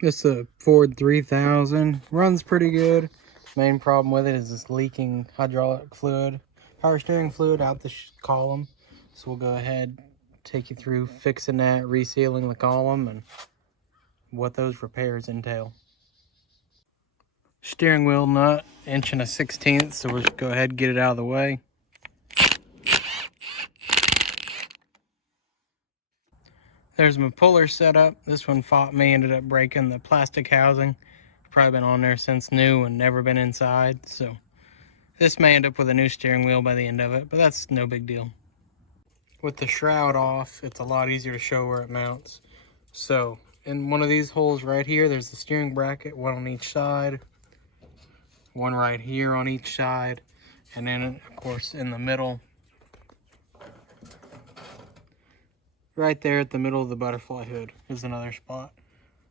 It's a Ford 3000. Runs pretty good. Main problem with it is this leaking hydraulic fluid, power steering fluid out the column. So we'll go ahead, take you through fixing that, resealing the column, and what those repairs entail. Steering wheel nut, 1 1/16", so we'll just go ahead and get it out of the way. There's my puller setup. This one fought me, ended up breaking the plastic housing. Probably been on there since new and never been inside, so this may end up with a new steering wheel by the end of it, but that's no big deal. With the shroud off, it's a lot easier to show where it mounts. So in one of these holes right here, there's the steering bracket, one on each side, one right here on each side, and then of course in the middle, right there at the middle of the butterfly hood is another spot.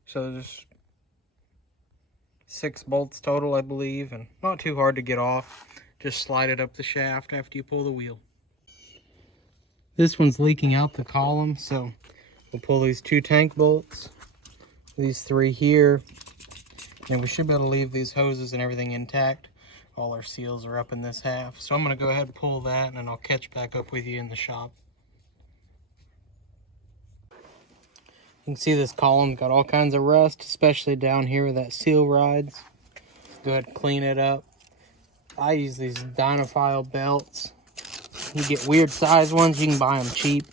So there's 6 bolts total, I believe, and not too hard to get off. Just slide it up the shaft after you pull the wheel. This one's leaking out the column, so we'll pull these 2 tank bolts, these 3 here, and we should be able to leave these hoses and everything intact. All our seals are up in this half. So I'm going to go ahead and pull that, and then I'll catch back up with you in the shop. You can see this column's got all kinds of rust, especially down here where that seal rides. Go ahead and clean it up. I use these Dynafile belts. You get weird size ones, you can buy them cheap.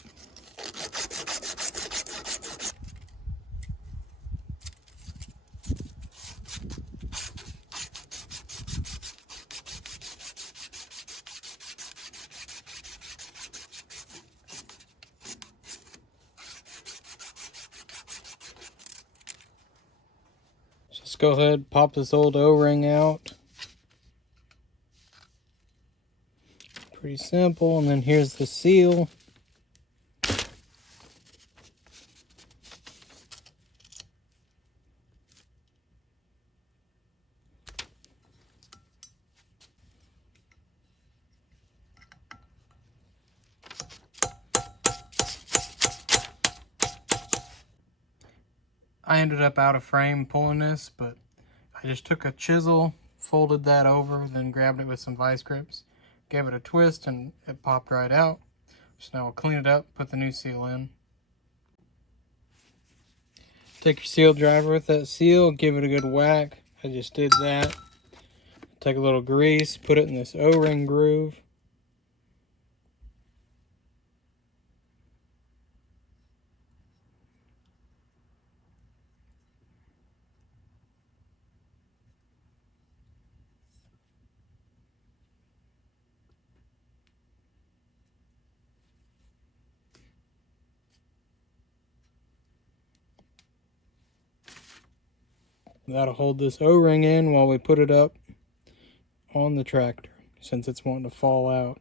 Just go ahead, pop this old O-ring out. Pretty simple, and then here's the seal. I ended up out of frame pulling this, but I just took a chisel, folded that over, then grabbed it with some vice grips, gave it a twist, and it popped right out. So now we'll clean it up, put the new seal in. Take your seal driver with that seal, give it a good whack. I just did that. Take a little grease, put it in this O-ring groove. That'll hold this O-ring in while we put it up on the tractor, since it's wanting to fall out.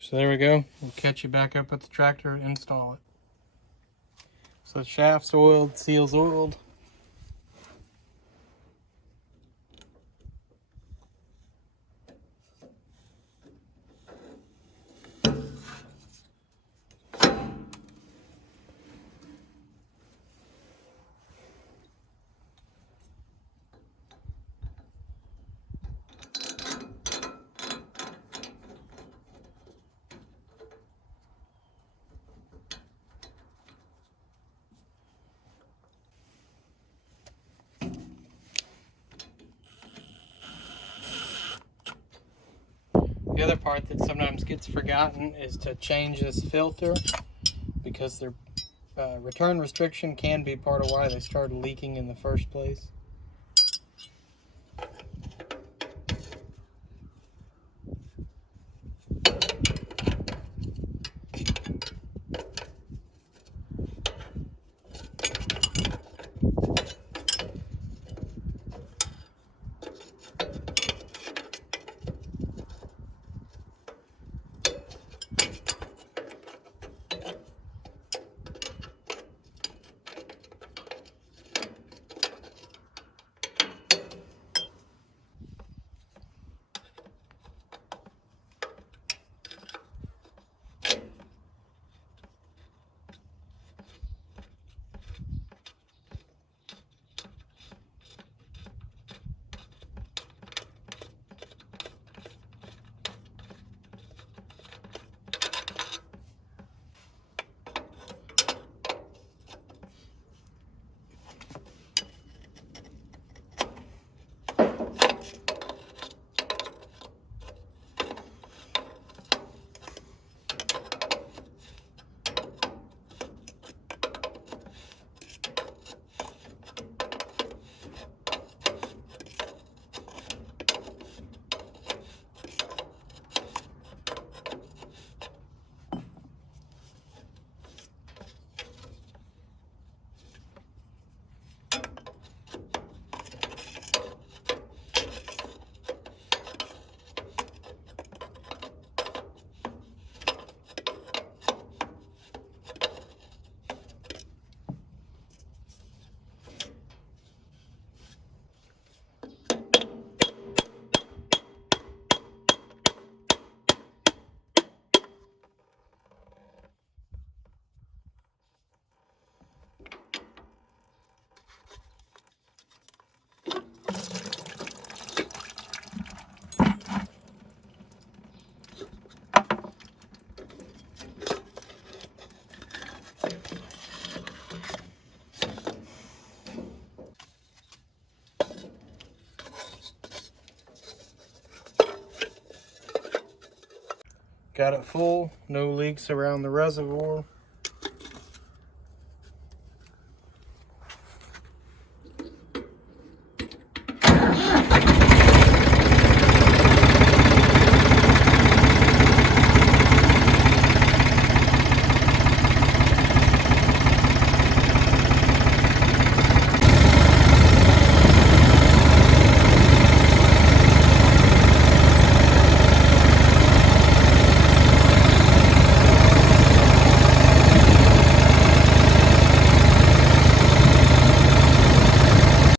So there we go. We'll catch you back up at the tractor and install it. So the shaft's oiled, seal's oiled. The other part that sometimes gets forgotten is to change this filter, because their return restriction can be part of why they started leaking in the first place. Got it full, no leaks around the reservoir.